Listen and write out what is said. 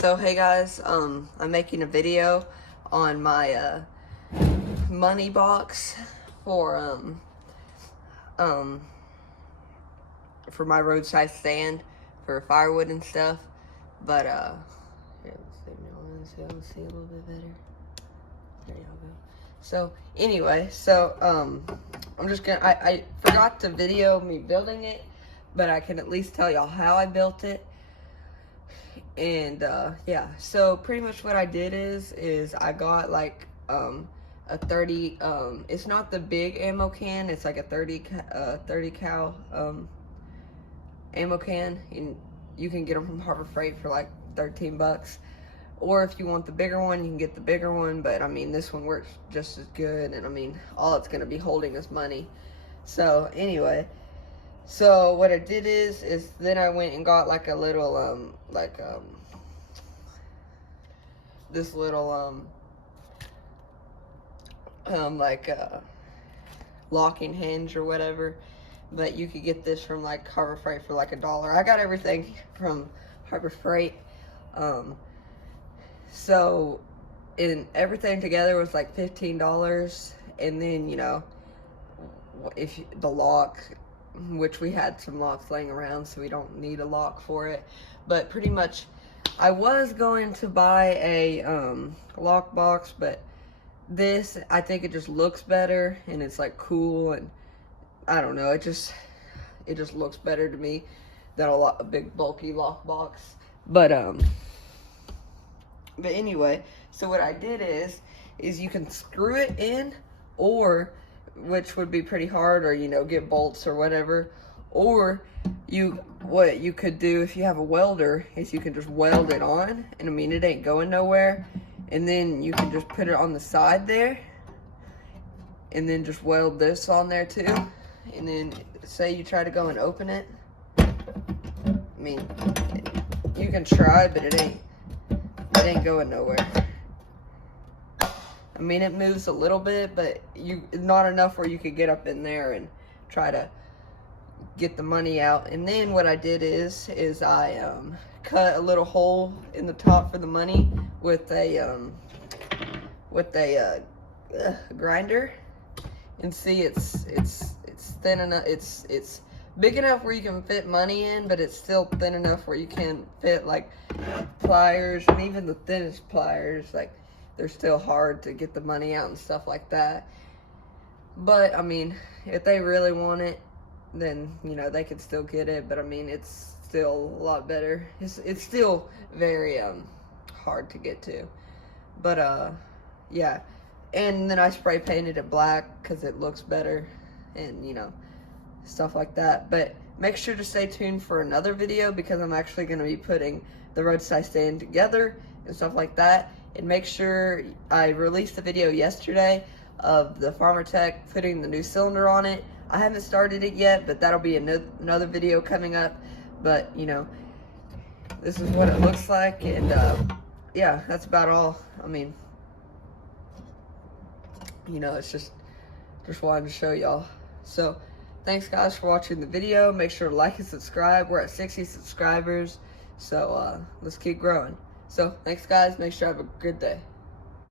So hey guys, I'm making a video on my money box for for my roadside stand for firewood and stuff. But here, let's see a little bit better. There y'all go. So anyway, I'm just gonna I forgot to video me building it, but I can at least tell y'all how I built it. And yeah, so pretty much what I did is I got like a 30 it's not the big ammo can, it's like a 30 cal ammo can, and you can get them from Harbor Freight for like 13 bucks, or if you want the bigger one you can get the bigger one, but I mean this one works just as good, and I mean all it's going to be holding is money. So anyway, so what I did is then I went and got like a little this little locking hinge or whatever, but you could get this from like Harbor Freight for like $1. I got everything from Harbor Freight. So in everything together was like $15, and then you know, if the lock, which we had some locks laying around, so we don't need a lock for it. But pretty much I was going to buy a lock box, but this, I think it just looks better, and it's like cool, and I don't know, it just looks better to me than a big bulky lock box. But anyway, so what I did is you can screw it in, or which would be pretty hard, or you know, get bolts or whatever, or what you could do if you have a welder is you can just weld it on, and I mean it ain't going nowhere, and then you can just put it on the side there, and then just weld this on there too, and then say you try to go and open it, I mean you can try, but it ain't going nowhere. I mean, it moves a little bit, but not enough where you could get up in there and try to get the money out. And then what I did is I cut a little hole in the top for the money with a grinder. And see, it's thin enough. It's big enough where you can fit money in, but it's still thin enough where you can fit like pliers, and even the thinnest pliers, like, they're still hard to get the money out and stuff like that. But I mean, if they really want it, then you know, they can still get it, but I mean it's still a lot better. It's still very hard to get to, but yeah. And then I spray painted it black because it looks better, and you know, stuff like that. But make sure to stay tuned for another video, because I'm actually going to be putting the roadside stand together and stuff like that. And make sure, I released the video yesterday of the Farmer Tech putting the new cylinder on it. I haven't started it yet, but that'll be another video coming up. But you know, this is what it looks like, and yeah, that's about all. I mean, you know, it's just wanted to show y'all. So thanks guys for watching the video. Make sure to like and subscribe. We're at 60 subscribers, so let's keep growing. So thanks guys, make sure you have a good day.